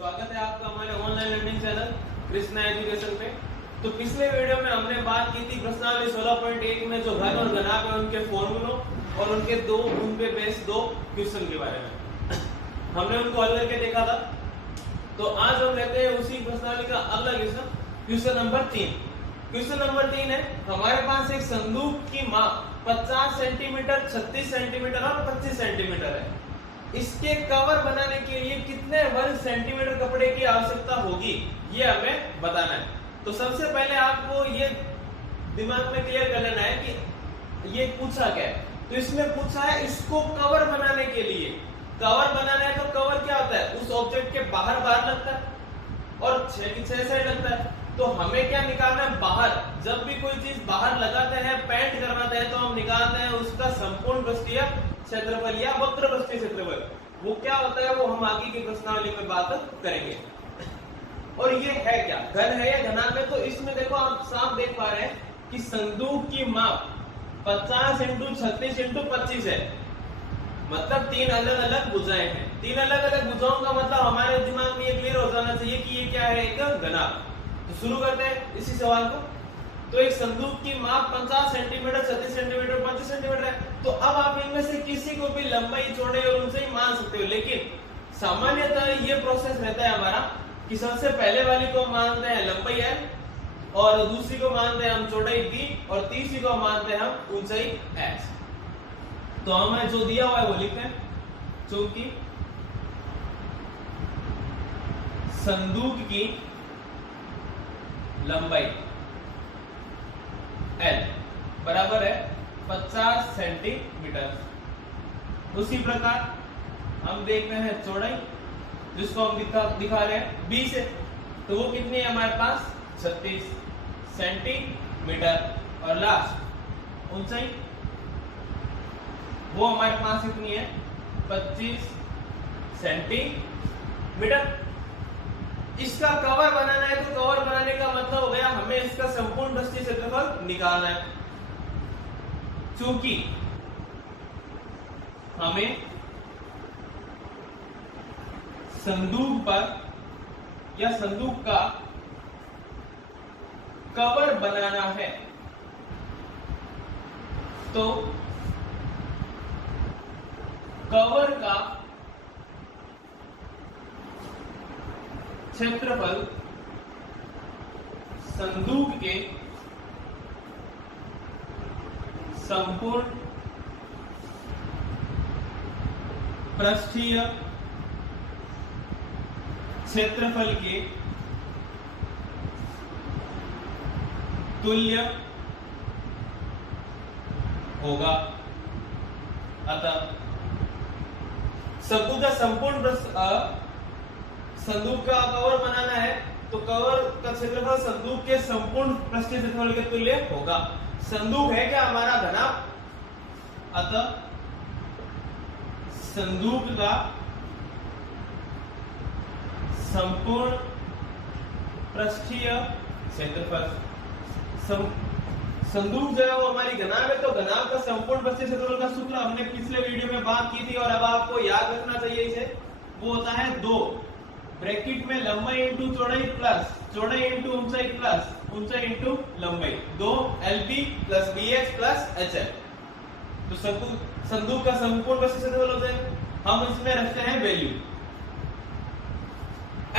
स्वागत है आपका हमारे online learning channel Krishna education पे। तो पिछले वीडियो में हमने बात की थी प्रश्नावली 16.1 में जो घन और घनाभ है उनके फॉर्मूलों और उन पे बेस्ड दो क्वेश्चन के बारे में हमने उनको हल करके देखा था। तो आज हम लेते हैं उसी प्रश्नावली का अगला क्वेश्चन नंबर 3। क्वेश्चन नंबर 3 है, हमारे पास एक संदूक की माप 50 सेंटीमीटर, 36 सेंटीमीटर और 25 सेंटीमीटर है। इसके कवर बनाने के लिए कितने वर्ग सेंटीमीटर कपड़े की आवश्यकता होगी, ये हमें बताना है। तो सबसे पहले आपको ये दिमाग में क्लियर कर लेना है कि ये पूछा क्या है। तो इसमें पूछा है इसको कवर बनाने के लिए। कवर बनाना है तो कवर क्या होता है, उस ऑब्जेक्ट के बाहर लगता है और 6 साइड लगता है। तो हमें क्या निकालना है, बाहर। जब भी कोई चीज बाहर लगाते हैं, पेंट करवाते हैं, तो हम निकालते हैं उसका संपूर्ण पृष्ठीय क्षेत्रफल या वक्र पृष्ठीय क्षेत्रफल। वो क्या होता है वो हम आगे की प्रश्नावली में बात करेंगे। और ये है क्या, घन है या घनाभ है। तो इसमें देखो आप साफ देख पा रहे हैं कि संदूक की माप 50 × 36 × 25 है, मतलब 3 अलग अलग भुजाएं हैं। 3 अलग अलग भुजाओं का मतलब हमारे दिमाग में ये क्लियर हो जाना चाहिए कि ये क्या है, एक घनाभ। तो शुरू करते हैं इसी सवाल को। तो एक संदूक की माप 50 सेंटीमीटर, 36 सेंटीमीटर, 25 सेंटीमीटर है। तो अब आप इनमें से किसी को भी लंबाई, चौड़ाई और ऊंचाई मान सकते हो, लेकिन सामान्यतः ये प्रोसेस रहता है हमारा कि सबसे पहले वाली को मानते हैं लंबाई l और दूसरी को मानते हैं हम चौड़ाई b और तीसरी को मानते हैं हम ऊंचाई h। तो हमें जो दिया हुआ है वो लिखते हैं। चूंकि संदूक की लंबाई L बराबर है 50 सेंटीमीटर, उसी प्रकार हम देखते हैं चौड़ाई, जिसको हम दिखा रहे हैं B से। तो वो कितनी है हमारे पास, 36 सेंटीमीटर। और लास्ट ऊंचाई वो हमारे पास कितनी है, 25 सेंटीमीटर। इसका कवर बनाना है तो कवर बनाने का मतलब हो गया हमें इसका संपूर्ण पृष्ठीय क्षेत्रफल निकालना है। चूंकि हमें संदूक पर या संदूक का कवर बनाना है, तो कवर का क्षेत्रफल संदूक के संपूर्ण पृष्ठीय क्षेत्रफल के तुल्य होगा। अतः संदूक का संपूर्ण संदूक का कवर बनाना है तो कवर का क्षेत्रफल संदूक के संपूर्ण पृष्ठीय क्षेत्रफल के तुल्य होगा। संदूक है क्या हमारा घनाभ, अतः संदूक का संपूर्ण पृष्ठीय क्षेत्रफल, संदूक जो है वो हमारी घनाभ है, तो घनाभ का संपूर्ण पृष्ठीय क्षेत्रफल का सूत्र हमने पिछले वीडियो में बात की थी और अब आपको याद रखना चाहिए इसे। वो होता है 2 ब्रैकेट में लंबाई इंटू चौड़ाई प्लस चौड़ाई इंटू ऊंचाई प्लस ऊंचाई इंटू लंबाई, 2 LB plus BH plus HL। तो संदूक का संपूर्ण पृष्ठीय क्षेत्रफल होता है, हम इसमें रखते हैं वैल्यू।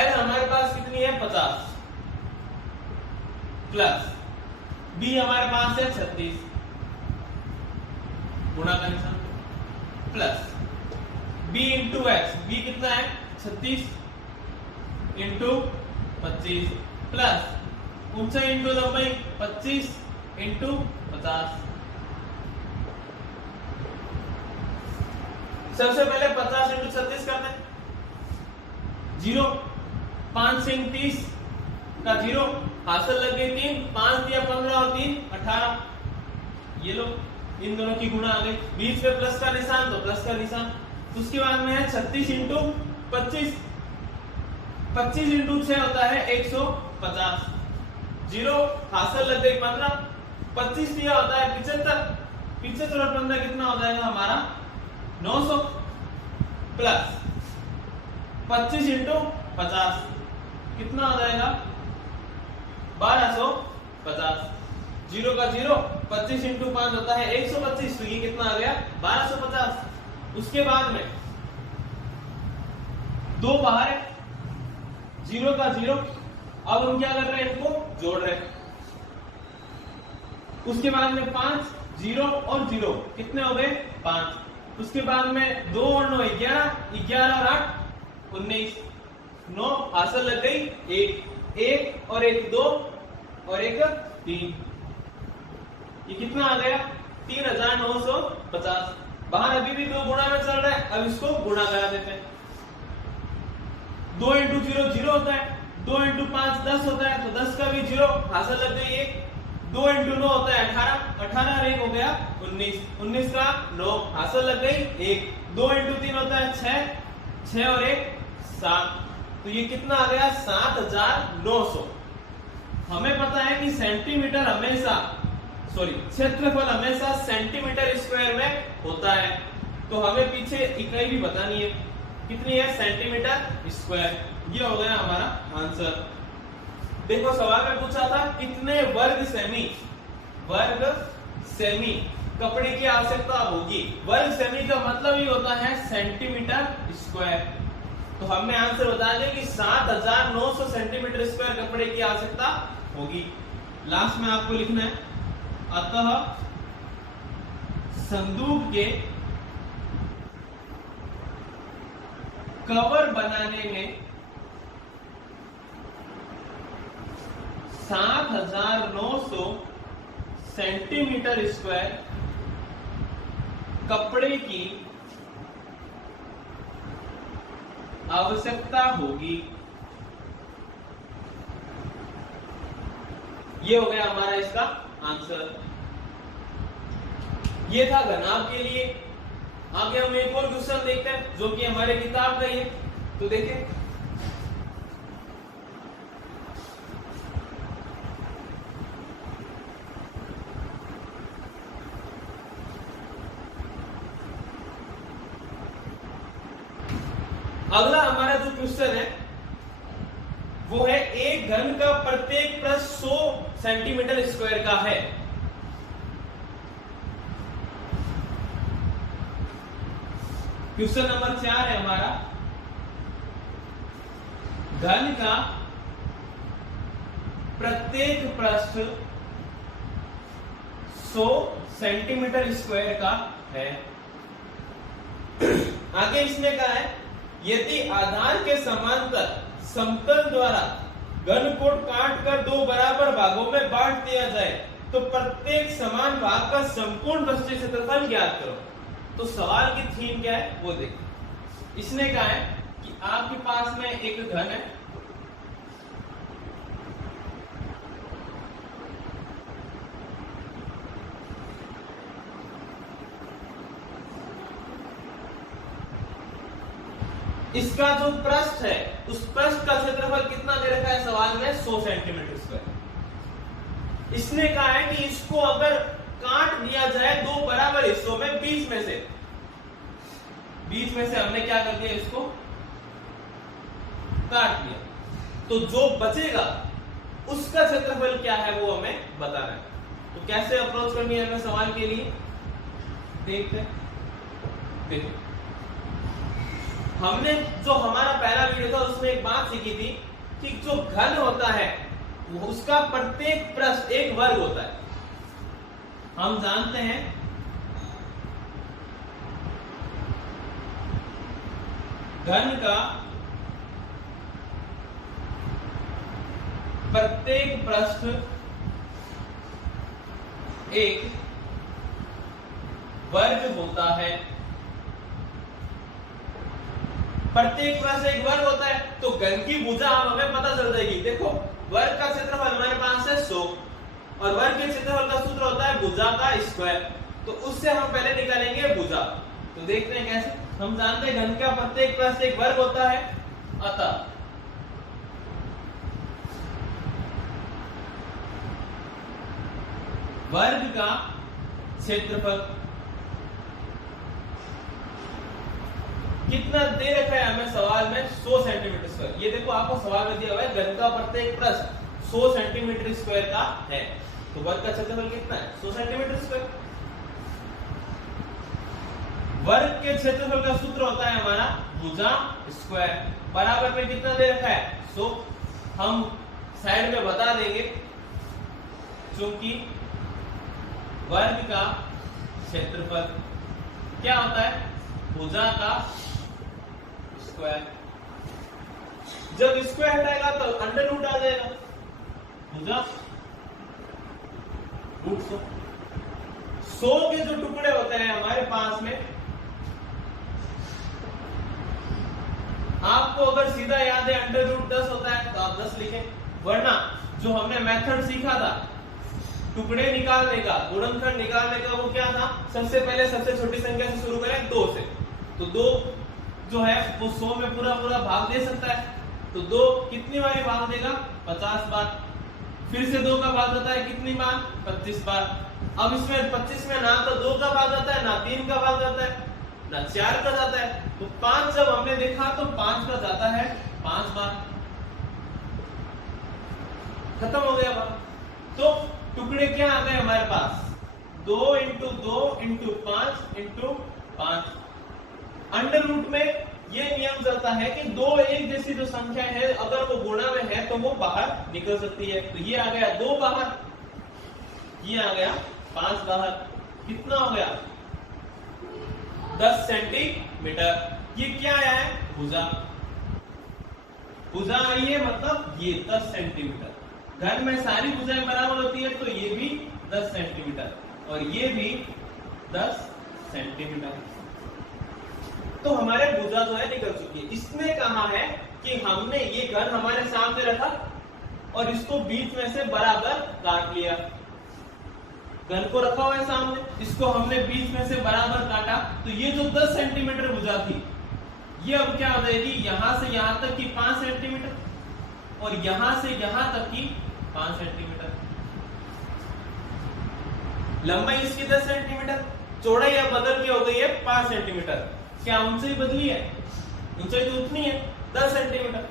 L हमारे पास कितनी है, 50 प्लस B हमारे पास है 36 गुणा का निशान plus B into H, B कितना है 36 इंटू 25 प्लस ऊंचाई इंटू लंबाई 25 इंटू 50। सबसे पहले 50 इंटू 36 करते हैं, 0 5 से 30 का 0 हासिल लग गई 3, 5 दिया 15 और 3 18। ये लो इन दोनों की गुणा आ गई, बीच में प्लस का निशान तो प्लस का निशान। उसके बाद में है 36 इंटू 25, 25 इंटू 6 होता है 150, 0 हासिल लग गई 15, 25 दिया होता है 75, 75 और 15 कितना हो जाएगा हमारा 900 प्लस 25 इंटू 50 कितना आ जाएगा 1250। 0 का 0, 25 इंटू 5 होता है 125, तो ये कितना आ गया 1250। उसके बाद में 2 बाहर है, 0 का 0, अब हम क्या कर रहे हैं, इनको जोड़ रहे हैं। उसके बाद में 5, 0 और 0 कितने हो गए 5। उसके बाद में 2 और 9 11, 11 और 8 19, 9 हासिल लग गई 1 और 1 2 और 1 3, ये कितना आ गया 3950। बाहर अभी भी 2 गुणा में चल रहा है, अब इसको गुणा करा देते हैं। 2 इंटू 0 0 होता है, 2 इंटू 5 10 होता है, तो 10 का भी 0 हासिल लग गई 1। 2 इंटू 9 होता है 18, 18 और 1 हो गया 19, 19 का 9 हासिल लग गई 1। 2 इंटू 3 होता है 6, 6 और 1 7, तो ये कितना आ गया 7900। हमें पता है कि सेंटीमीटर हमेशा क्षेत्रफल हमेशा सेंटीमीटर स्क्वायर में होता है, तो हमें पीछे इकाई भी बतानी है, कितनी है सेंटीमीटर स्क्वायर। ये हो गया हमारा आंसर। देखो सवाल में पूछा था कितने वर्ग सेमी कपड़े की आवश्यकता होगी। वर्ग सेमी का मतलब ही होता है सेंटीमीटर स्क्वायर, तो हमने आंसर बता दिया कि 7900 सेंटीमीटर स्क्वायर कपड़े की आवश्यकता होगी। लास्ट में आपको लिखना है, अतः संदूक के कवर बनाने में 7900 सेंटीमीटर स्क्वायर कपड़े की आवश्यकता होगी। ये हो गया हमारा इसका आंसर। ये था घनाभ के लिए। आगे हम एक और क्वेश्चन देखते हैं जो कि हमारे किताब का ही है, तो देखें। अगला हमारा जो क्वेश्चन है वो है एक घन का प्रत्येक पृष्ठ 100 सेंटीमीटर स्क्वायर का है। क्वेश्चन नंबर 4 है हमारा, घन का प्रत्येक पृष्ठ 100 सेंटीमीटर स्क्वायर का है। आगे इसने कहा है यदि आधार के समांतर समतल द्वारा घन को काट कर 2 बराबर भागों में बांट दिया जाए तो प्रत्येक समान भाग का संपूर्ण पृष्ठीय क्षेत्रफल ज्ञात करो। तो सवाल की थीम क्या है वो देखो। इसने कहा है कि आपके पास में एक घन है, इसका जो पृष्ठ है उस पृष्ठ का क्षेत्रफल कितना दे रखा है सवाल में 100 सेंटीमीटर स्क्वायर। इसने कहा है कि इसको अगर काट दिया जाए 2 बराबर हिस्सों में, बीच में से हमने क्या कर दिया, इसको काट दिया, तो जो बचेगा उसका क्षेत्रफल क्या है वो हमें बताना है। तो कैसे अप्रोच करनी है हमें सवाल के लिए देखते। हमने जो हमारा पहला वीडियो था उसमें एक बात सीखी थी कि जो घन होता है उसका प्रत्येक पृष्ठ एक वर्ग होता है। हम जानते हैं घन का प्रत्येक पृष्ठ एक वर्ग होता है। प्रत्येक पृष्ठ एक वर्ग होता है तो घन की भुजा हमें पता चल जाएगी। देखो वर्ग का क्षेत्रफल हमारे पास है 100 और वर्ग के क्षेत्रफल का सूत्र होता है भुजा का स्क्वायर, तो उससे हम पहले निकालेंगे भुजा। तो देखते हैं कैसे। हम जानते हैं घन का प्रत्येक पृष्ठ एक वर्ग होता है, अतः वर्ग का क्षेत्रफल कितना दे रखा है हमें सवाल में 100 सेंटीमीटर स्क्वायर। ये देखो आपको सवाल में दिया हुआ है घन का प्रत्येक पृष्ठ 100 सेंटीमीटर स्क्वायर का है, तो वर्ग का क्षेत्रफल कितना है 100 सेंटीमीटर स्क्वायर। वर्ग के क्षेत्रफल का सूत्र होता है हमारा भुजा स्क्वायर, बराबर में कितना दे रखा है 100। हम साइड में बता देंगे, क्योंकि वर्ग का क्षेत्रफल क्या होता है भुजा का स्क्वायर। जब स्क्वायर हटाएगा तो अंडर रूट आ जाएगा, भुजा रूट 100 के जो टुकड़े होते हैं हमारे पास में, आपको अगर सीधा याद है अंडर रूट 10 होता है तो आप 10 लिखें, वरना जो हमने मेथड सीखा था टुकड़े निकालने का, गुणनखंड निकालने का, वो क्या था सबसे पहले सबसे छोटी संख्या से शुरू करें 2 से, तो 2 जो है वो 100 में पूरा पूरा भाग दे सकता है, तो 2 कितनी बार भाग देगा 50 बार, फिर से 2 का भाग आता है कितनी बार 25 बार। अब इसमें 25 में ना तो 2 का भाग आता है, ना 3 का भाग आता है, ना 4 का जाता है, तो 5 जब हमने देखा तो 5 का जाता है 5 बार, खत्म हो गया बात। तो टुकड़े क्या आ गए हमारे पास 2 × 2 × 5 × 5। अंडर रूट में ये नियम चलता है कि 2 एक जैसी जो संख्या है अगर वो गुणा में है तो वो बाहर निकल सकती है, तो ये आ गया 2 बाहर, ये आ गया 5 बाहर, कितना हो गया 10 सेंटीमीटर। ये क्या आया है भुजा, भुजा आई है मतलब ये 10 सेंटीमीटर। घर में सारी भुजाएं बराबर होती है तो ये भी 10 सेंटीमीटर और ये भी 10 सेंटीमीटर। तो हमारे भुजा जो है निकल चुकी है। इसने कहा है कि हमने ये घन हमारे सामने रखा और इसको बीच में से बराबर काट लिया, घन को रखा हुआ है सामने, इसको हमने बीच में से बराबर काटा, तो ये जो 10 सेंटीमीटर भुजा थी ये अब क्या हो जाएगी यहां से यहां तक की 5 सेंटीमीटर और यहां से यहां तक की 5 सेंटीमीटर। लंबाई इसकी 10 सेंटीमीटर, चौड़ाई अब बदल के हो गई है 5 सेंटीमीटर। क्या ऊंचाई बदली है? ऊंचाई तो उतनी है 10 सेंटीमीटर।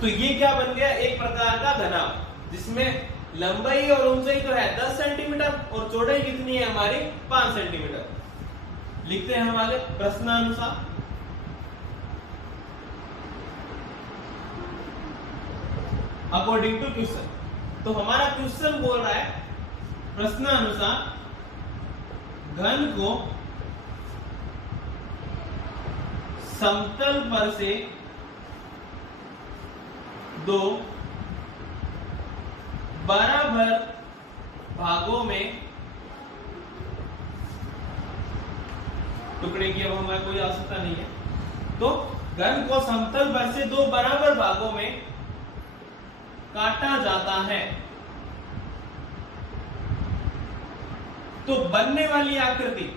तो ये क्या बन गया एक प्रकार का घनाभ, जिसमें लंबाई और ऊंचाई तो है 10 सेंटीमीटर और चौड़ाई कितनी है हमारी 5 सेंटीमीटर। लिखते हैं हमारे प्रश्नानुसार, अकॉर्डिंग टू क्वेश्चन। तो हमारा क्वेश्चन बोल रहा है प्रश्नानुसार घन को समतल पर से 2 बराबर भागों में टुकड़े की अब हमारे कोई आवश्यकता नहीं है, तो घन को समतल पर से 2 बराबर भागों में काटा जाता है, तो बनने वाली आकृति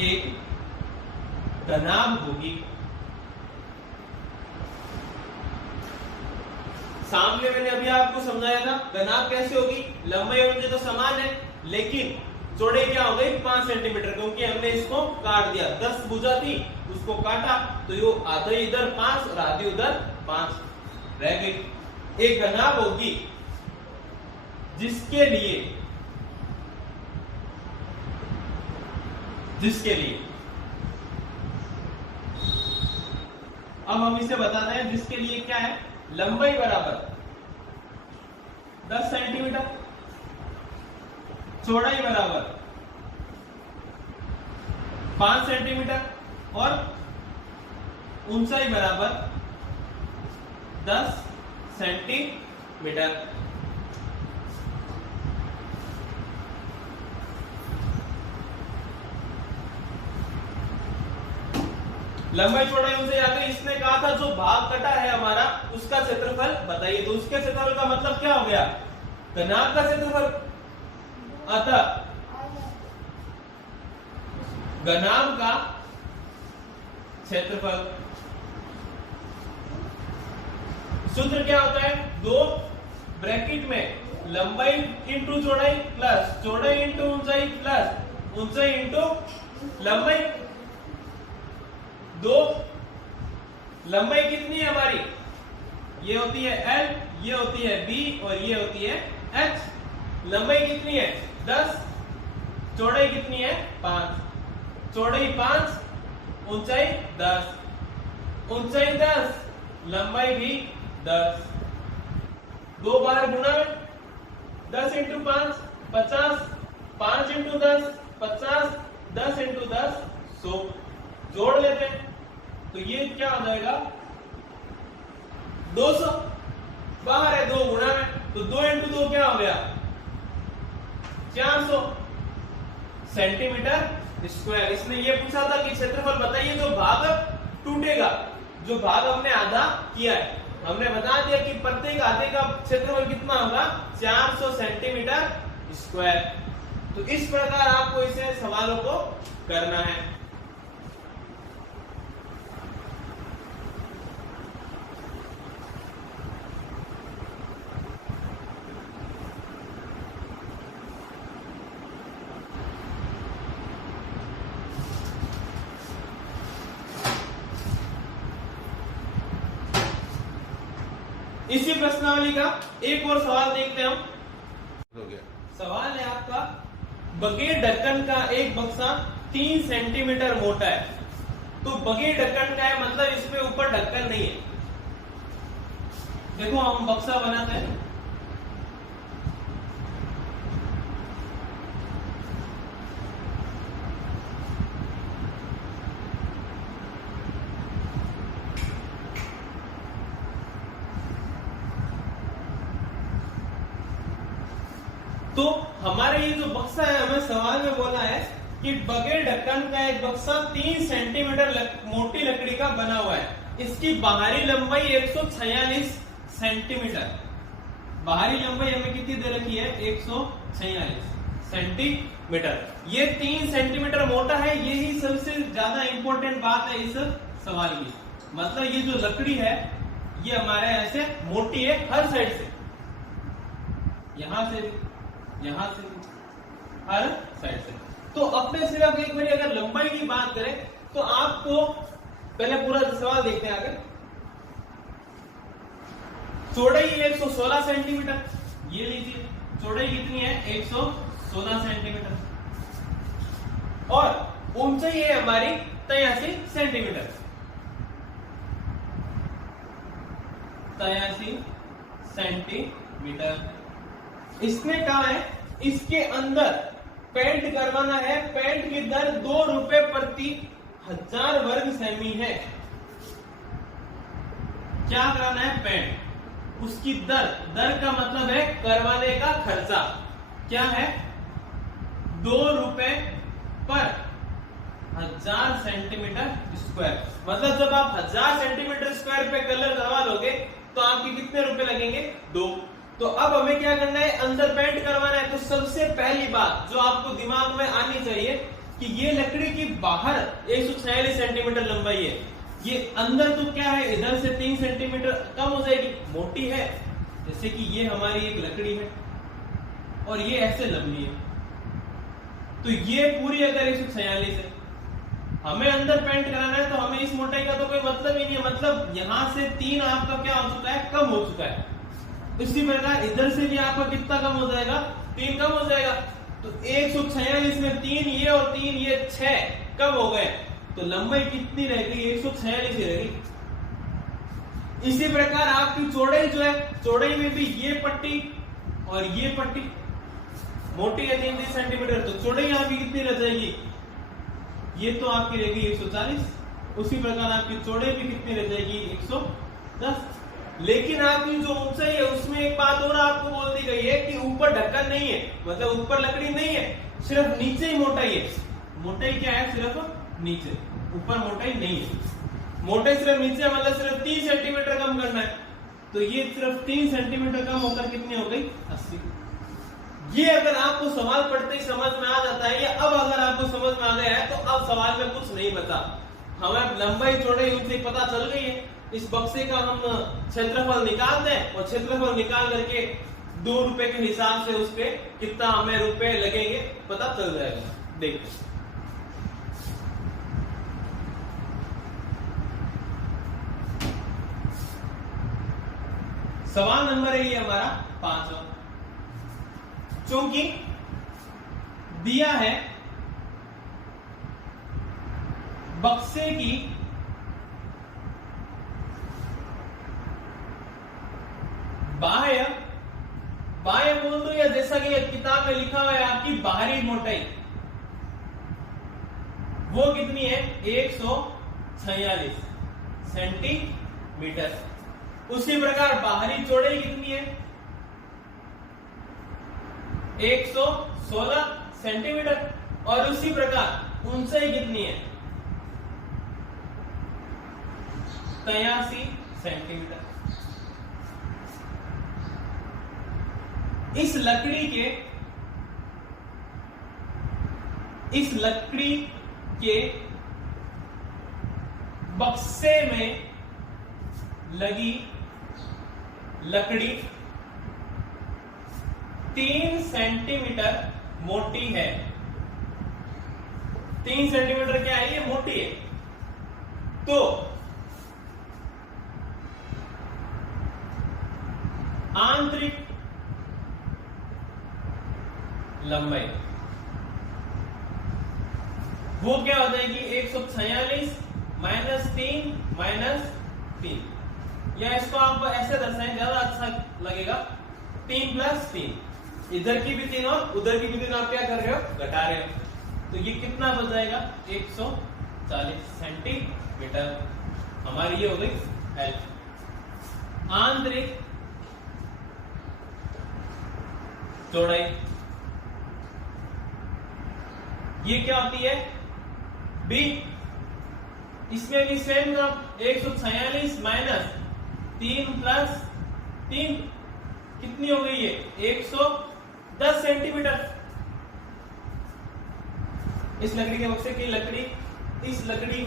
एक घनाभ होगी। सामने मैंने अभी आपको समझाया था घनाभ कैसे होगी, लंबाई और ऊंचाई तो समान है लेकिन चौड़ाई क्या हो गई 5 सेंटीमीटर, क्योंकि हमने इसको काट दिया। 10 भुजा थी उसको काटा तो ये आधा इधर 5 और आधी उधर 5 रह गई। एक घनाभ होगी जिसके लिए अब हम इसे बताते हैं, जिसके लिए क्या है लंबाई बराबर 10 सेंटीमीटर, चौड़ाई बराबर 5 सेंटीमीटर और ऊंचाई बराबर 10 सेंटीमीटर। लंबाई चौड़ाई ऊंचाई आ गई। इसने कहा था जो भाग कटा है हमारा उसका क्षेत्रफल बताइए, तो उसके क्षेत्रफल का मतलब क्या हो गया घनाभ का क्षेत्रफल। अतः घनाभ का क्षेत्रफल सूत्र क्या होता है 2 ब्रैकेट में लंबाई इंटू चौड़ाई प्लस चौड़ाई इंटू ऊंचाई प्लस ऊंचाई इंटू लंबाई। दो लंबाई कितनी है हमारी, ये होती है L, ये होती है B और ये होती है H। लंबाई कितनी है 10, चौड़ाई कितनी है 5, चौड़ाई 5, ऊंचाई 10, ऊंचाई 10, लंबाई भी 10। दो बार गुणा 10 इंटू 5 50, 5 इंटू 10 50, 10 इंटू 10 100। जोड़ लेते हैं तो ये क्या हो जाएगा 200। बाहर है 2 गुणा है तो 2 इंटू 2 क्या हो गया 400 सेंटीमीटर स्क्वायर। इसने ये पूछा था कि क्षेत्रफल बताइए जो भाग टूटेगा, जो भाग हमने आधा किया है। हमने बता दिया कि प्रत्येक आधे का क्षेत्रफल कितना होगा 400 सेंटीमीटर स्क्वायर। तो इस प्रकार आपको इसे सवालों को करना है। इसी प्रश्नावली का एक और सवाल देखते हैं हम। हो गया। सवाल है आपका, बगैर ढक्कन का एक बक्सा 3 सेंटीमीटर मोटा है। तो बगैर ढक्कन का है मतलब इसमें ऊपर ढक्कन नहीं है। देखो हम बक्सा बनाते हैं, तो हमारे ये जो बक्सा है हमें सवाल में बोला है कि बगैर ढक्कन का एक बक्सा 3 सेंटीमीटर मोटी लकड़ी का बना हुआ है। इसकी बाहरी लंबाई 146 सेंटीमीटर। बाहरी लंबाई हमें कितनी दे रखी है 146 सेंटीमीटर। ये 3 सेंटीमीटर मोटा है। यही सबसे ज्यादा इंपॉर्टेंट बात है इस सवाल की। मतलब ये जो लकड़ी है ये हमारे ऐसे मोटी है हर साइड से, यहां से यहां से हर साइड से। तो अपने सिर्फ एक बार अगर लंबाई की बात करें तो आपको पहले पूरा सवाल देखते हैं आगे। चौड़ाई 116 सेंटीमीटर, ये लीजिए चौड़ाई कितनी है 116 सेंटीमीटर और ऊंचाई है हमारी 83 सेंटीमीटर। 83 सेंटीमीटर। इसने कहा है इसके अंदर पेंट करवाना है। पेंट की दर 2 रुपए प्रति 1000 वर्ग सेमी है। क्या कराना है पेंट, उसकी दर, दर का मतलब है करवाने का खर्चा। क्या है 2 रुपए पर 1000 सेंटीमीटर स्क्वायर। मतलब जब आप 1000 सेंटीमीटर स्क्वायर पे कलर करवा लोगे तो आपके कितने रुपए लगेंगे 2। तो अब हमें क्या करना है अंदर पेंट करवाना है। तो सबसे पहली बात जो आपको दिमाग में आनी चाहिए कि ये लकड़ी की बाहर 146 सेंटीमीटर लंबाई है, ये अंदर तो क्या है इधर से 3 सेंटीमीटर कम हो जाएगी, मोटी है। जैसे कि ये हमारी एक लकड़ी है और ये ऐसे लंबी है, तो ये पूरी अगर 146 है, हमें अंदर पेंट कराना है तो हमें इस मोटाई का तो कोई मतलब ही नहीं है। मतलब यहां से 3 आपका क्या हो चुका है कम हो चुका है। इसी प्रकार इधर से भी आपका कितना कम हो जाएगा 3 कम हो जाएगा। तो 146 में 3 ये और 3 ये 6 कम हो गए। तो लंबाई कितनी रहेगी 146 ही रहेगी। इसी प्रकार आपकी चौड़ाई जो है, चौड़ाई में भी ये पट्टी और ये पट्टी मोटी है 3 सेंटीमीटर, तो चौड़ाई आपकी कितनी रह जाएगी, ये तो आपकी रहेगी 140। उसी प्रकार आपकी चौड़ाई भी कितनी रह जाएगी 110। लेकिन आपकी जो ऊंचाई है उसमें एक बात और आपको बोल दी गई है कि ऊपर ढक्कन नहीं है, मतलब ऊपर लकड़ी नहीं है, सिर्फ नीचे ही मोटाई है। मोटाई क्या है सिर्फ नीचे, ऊपर मोटाई नहीं है। मोटाई सिर्फ नीचे मतलब सिर्फ 30 सेंटीमीटर कम करना है। तो ये सिर्फ 3 सेंटीमीटर कम होकर कितनी हो गई 80। ये अगर आपको सवाल पढ़ते ही समझ में आ जाता है, या अब अगर आपको समझ में आ गया है तो अब सवाल में कुछ नहीं बता। हमें लंबाई चौड़ाई ऊंचाई पता चल गई है। इस बक्से का हम क्षेत्रफल निकालते हैं और क्षेत्रफल निकाल करके ₹2 के हिसाब से उस पे कितना हमें रुपए लगेंगे पता चल जाएगा। देखिए सवाल नंबर है ये हमारा 5वां। चूंकि दिया है बक्से की बाह्य बोल दो या जैसा कि किताब में लिखा हुआ है आपकी बाहरी मोटाई वो कितनी है 146 सेंटीमीटर। उसी प्रकार बाहरी चौड़ाई कितनी है 116 सेंटीमीटर और उसी प्रकार ऊंचाई कितनी है 83 सेंटीमीटर। इस लकड़ी के बक्से में लगी लकड़ी 3 सेंटीमीटर मोटी है। 3 सेंटीमीटर क्या है ये मोटी है। तो आंतरिक लंबाई वो क्या हो जाएगी 146 -3 या इसको आप ऐसे दर्शाएं ज्यादा अच्छा लगेगा 3 + 3 इधर की भी 3 और उधर की भी 3 आप क्या कर रहे हो घटा रहे हो। तो ये कितना बच जाएगा 140 सेंटीमीटर। हमारी ये हो गई एल। आंतरिक चौड़ाई ये क्या होती है बी। इसमें भी सेम काम 146 - 3 + 3 कितनी हो गई है 110 सेंटीमीटर। इस लकड़ी के बक्से की लकड़ी इस लकड़ी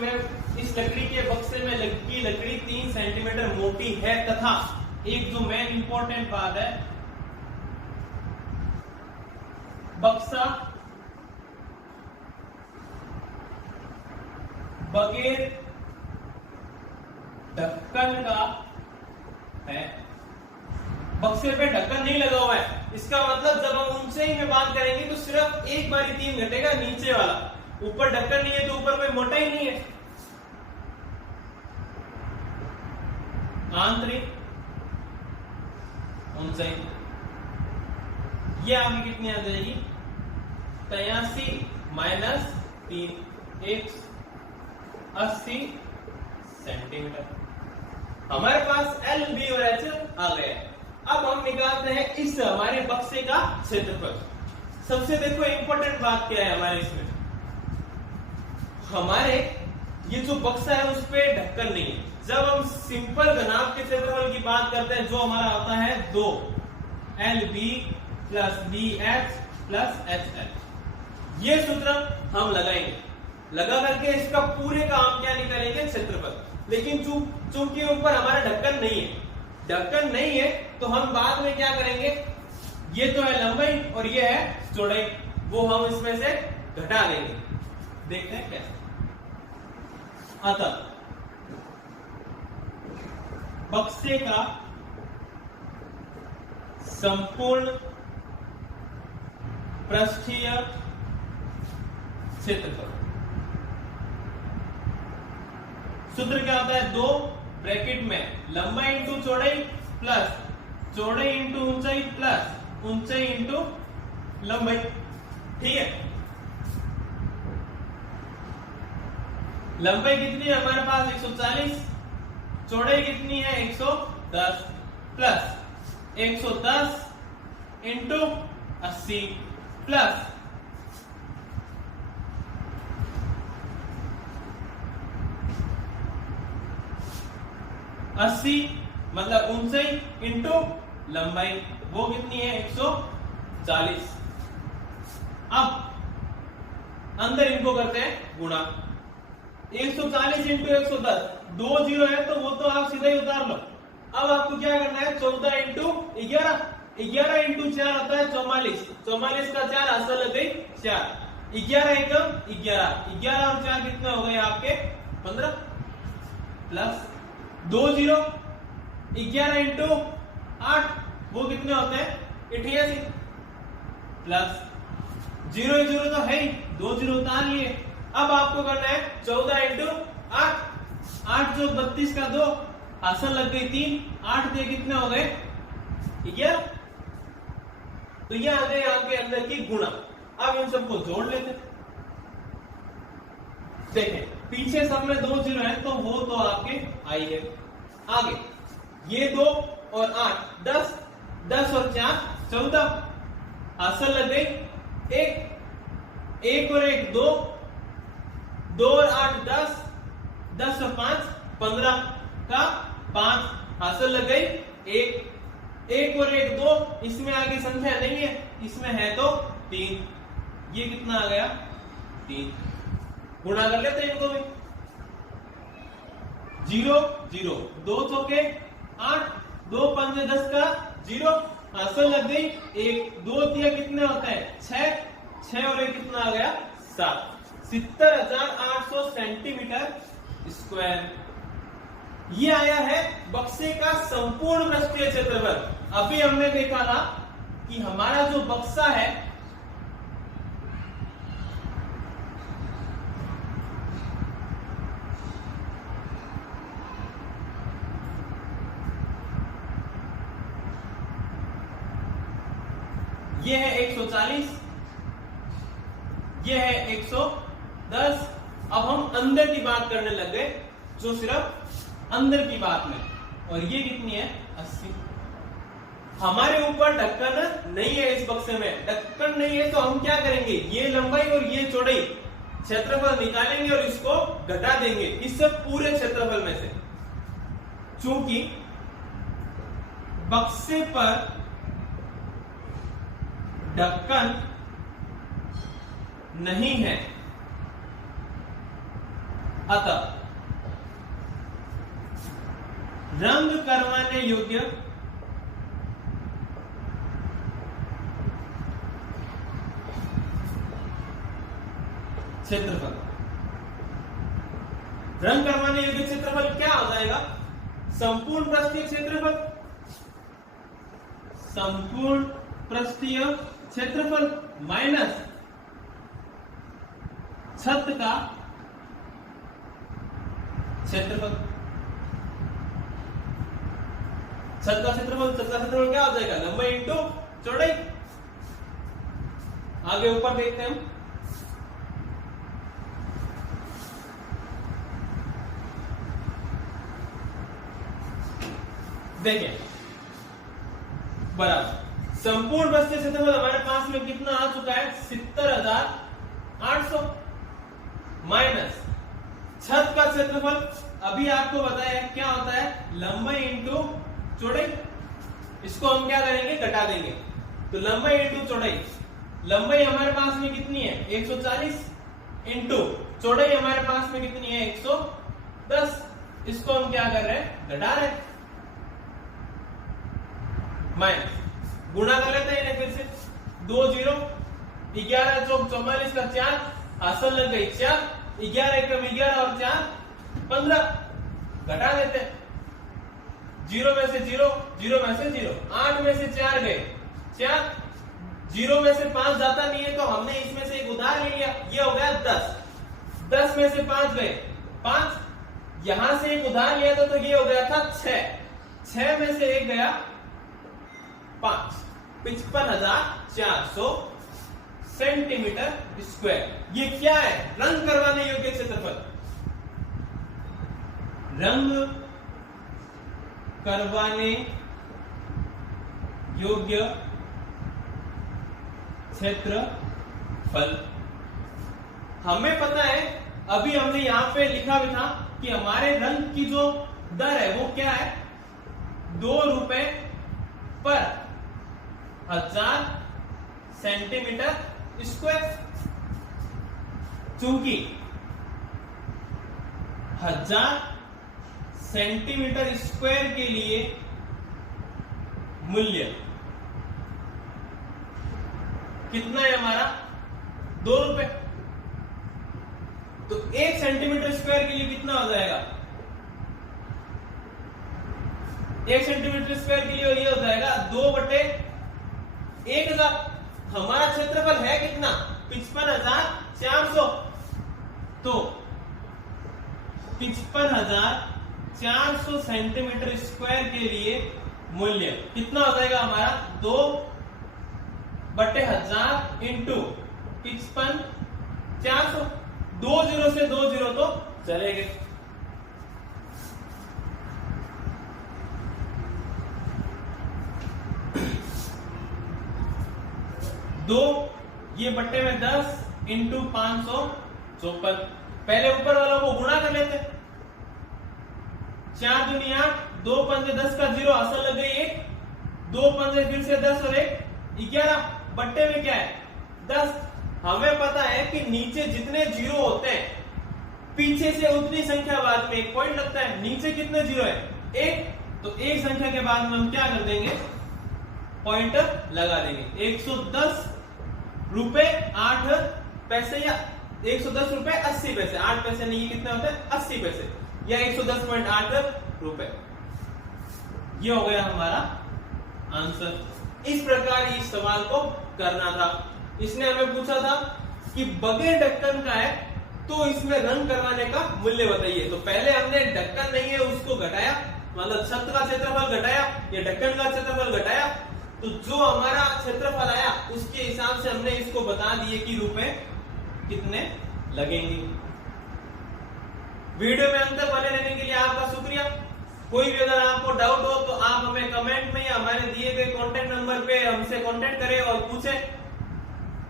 के बक्से में लगी लकड़ी 3 सेंटीमीटर मोटी है तथा एक जो मेन इंपॉर्टेंट बात है बक्सा बगैर ढक्कन का है। बक्से पे ढक्कन नहीं लगा हुआ है। इसका मतलब जब हम ऊंचाई में बात करेंगे तो सिर्फ एक बारी 3 घटेगा नीचे वाला। ऊपर ढक्कन नहीं है तो ऊपर कोई मोटाई नहीं है। आंतरिक ऊंचाई ये आपकी कितनी आ जाएगी 83 - 3 180 सेंटीमीटर। हमारे पास एल बी और एच आ गए। अब हम निकालते हैं इस हमारे बक्से का क्षेत्रफल। सबसे देखो इंपॉर्टेंट बात क्या है हमारे इसमें हमारे ये जो बक्सा है उस पे ढक्कन नहीं है। जब हम सिंपल घनाभ के क्षेत्रफल की बात करते हैं जो हमारा आता है 2 LB + BH + HL। ये सूत्र हम लगाएंगे। लगा करके इसका पूरे का हम क्या निकालेंगे क्षेत्रफल। लेकिन चूंकि ऊपर हमारा ढक्कन नहीं है तो हम बाद में क्या करेंगे ये तो है लंबाई और ये है चौड़ाई वो हम इसमें से घटा देंगे। देखते हैं कैसे। अतः बक्से का संपूर्ण पृष्ठीय क्षेत्रफल सूत्र क्या होता है 2 ब्रैकेट में लंबाई इंटू चौड़ाई प्लस चौड़ाई इंटू ऊंचाई प्लस ऊंचाई इंटू लंबाई। ठीक है। लंबाई कितनी है हमारे पास 140 चौड़ाई कितनी है 110 प्लस 110 इंटू 80 प्लस 80 मतलब ऊंचाई इंटू लंबाई वो कितनी है 140। अब अंदर इनको करते हैं गुणा 140 इंटू 110 2 जीरो है तो वो तो आप सीधा ही उतार लो। अब आपको क्या करना है 14 इंटू 11 11 इंटू 4 होता है 44, 44 का 4 हासिल लग गई 4, 11 एकम 11, 11 और 4 कितने हो गए आपके 15, प्लस 2 0, 11 इंटू 8 वो कितने होते हैं 88, प्लस 0 0 तो है ही, 2 0 उतार लिए। अब आपको करना है 14 इंटू 8, 8 जो 32 का 2 हासिल लग गई 3, 8 दिए कितने हो गए 11। तो ये आ गए आपके अंदर की गुणा। अब इन सबको जोड़ लेते हैं। देखें पीछे सब में 2 0 है तो वो तो आपके आई है। आगे ये 2 और 8 10, 10 और 4 14 हासिल लग गई 1, 1 और 1 2, 2 और 8 10, 10 और 5 15 का 5 हासिल लग गई 1, 1 और 1 2, इसमें आगे संख्या नहीं है, इसमें है तो 3, ये कितना आ गया 3। गुणा कर लेते हैं इनको भी। 0 0, 2 चौके 8, 2 पंजे 10 का 0 हासिल लग गई 1, 2 दिया कितने होता है 6, 6 और 1 कितना आ गया 7, 70,800 सेंटीमीटर स्क्वायर। ये आया है बक्से का संपूर्ण पृष्ठीय क्षेत्रफल। अभी हमने देखा था कि हमारा जो बक्सा है ये है 140, ये है 110। अब हम अंदर की बात करने लग गए, जो सिर्फ अंदर की बात में, और ये कितनी है 80। हमारे ऊपर ढक्कन नहीं है, इस बक्से में ढक्कन नहीं है तो हम क्या करेंगे, ये लंबाई और ये चौड़ाई क्षेत्रफल निकालेंगे और इसको घटा देंगे इस पूरे क्षेत्रफल में से। चूंकि बक्से पर ढक्कन नहीं है, अतः रंग करवाने योग्य क्षेत्रफल, रंग करवाने योग्य क्षेत्रफल क्या हो जाएगा, संपूर्ण पृष्ठीय क्षेत्रफल, संपूर्ण पृष्ठीय क्षेत्रफल माइनस छत का क्षेत्रफल। छत का क्षेत्रफल क्या हो जाएगा, लंबाई इंटू चौड़ाई। आगे ऊपर देखते हैं हम। देखिए बराबर संपूर्ण पृष्ठीय क्षेत्रफल हमारे पास में कितना आ चुका है 70,800 माइनस छत का क्षेत्रफल। अभी आपको बताया क्या होता है, लंबाई इंटू चौड़ाई। इसको हम क्या करेंगे, घटा देंगे। तो लंबाई इंटू चौड़ाई, लंबाई हमारे पास में कितनी है 140 इंटू चौड़ाई हमारे पास में कितनी है 110। इसको हम क्या कर रहे हैं, घटा रहे हैं, माइनस गुणा कर लेते हैं फिर से। 2 0, 11 चौक 44 का 4 हासिल लग गई 4, 11 एकम 11 और 4 15 घटा देते हैं। 0 में से 0, 0 में से 0, 8 में से 4 गए 4, 0 में से 5 जाता नहीं है तो हमने इसमें से एक उधार ले लिया, ये हो गया 10, 10 में से 5 गए 5, यहां से एक उधार लिया था तो ये हो गया था 6, 6 में से एक गया 5, 55,400 सेंटीमीटर स्क्वायर। ये क्या है, रंग करवाने योग्य क्षेत्रफल। रंग करवाने योग्य क्षेत्रफल। हमें पता है, अभी हमने यहां पे लिखा भी था कि हमारे रंग की जो दर है वो क्या है, 2 रुपए पर 1000 सेंटीमीटर स्क्वायर। चूंकि 1000 सेंटीमीटर स्क्वायर के लिए मूल्य कितना है हमारा 2 रुपए। तो 1 सेंटीमीटर स्क्वायर के लिए कितना हो जाएगा? 1 सेंटीमीटर स्क्वायर के लिए ये हो जाएगा 2/1000। हमारा क्षेत्रफल है कितना? 55,400। तो 55,400 सेंटीमीटर स्क्वायर के लिए मूल्य कितना हो जाएगा हमारा? 2/1000 इंटू 55,400। 2 जीरो से 2 जीरो तो चले गए। दो ये बट्टे में 10 इंटू 554। पहले ऊपर वालों को गुणा कर लेते। 4 दूनी 8, 2 पंजे 10 का 0, असल लग गई 1, 2 पंजे फिर से 10 और 1 11। बट्टे में क्या है? 10। हमें पता है कि नीचे जितने जीरो होते हैं पीछे से उतनी संख्या बाद में 1 पॉइंट लगता है। नीचे कितने जीरो है? 1। तो एक संख्या के बाद में हम क्या कर देंगे? पॉइंटर लगा देंगे। 110 रुपए 8 पैसे या 110 रुपए 80 पैसे। 8 पैसे नहीं, कितने होते हैं? 80 पैसे या 110.8 रुपए। ये हो गया हमारा आंसर। इस प्रकार इस सवाल को करना था। इसने हमें पूछा था कि बगैर ढक्कन का है तो इसमें रंग करवाने का मूल्य बताइए। तो पहले हमने ढक्कन नहीं है उसको घटाया, मतलब छत का क्षेत्रफल घटाया या ढक्कन का क्षेत्रफल घटाया। तो जो हमारा क्षेत्रफल आया उसके हिसाब से हमने इसको बता दिए कि रुपए कितने लगेंगे। वीडियो में अंत तक बने रहने के लिए आपका शुक्रिया। कोई भी अगर आपको डाउट हो तो आप हमें कमेंट में या हमारे दिए गए कॉन्टेक्ट नंबर पे हमसे कॉन्टेक्ट करें और पूछें।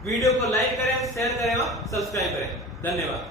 वीडियो को लाइक करें, शेयर करें और सब्सक्राइब करें। धन्यवाद।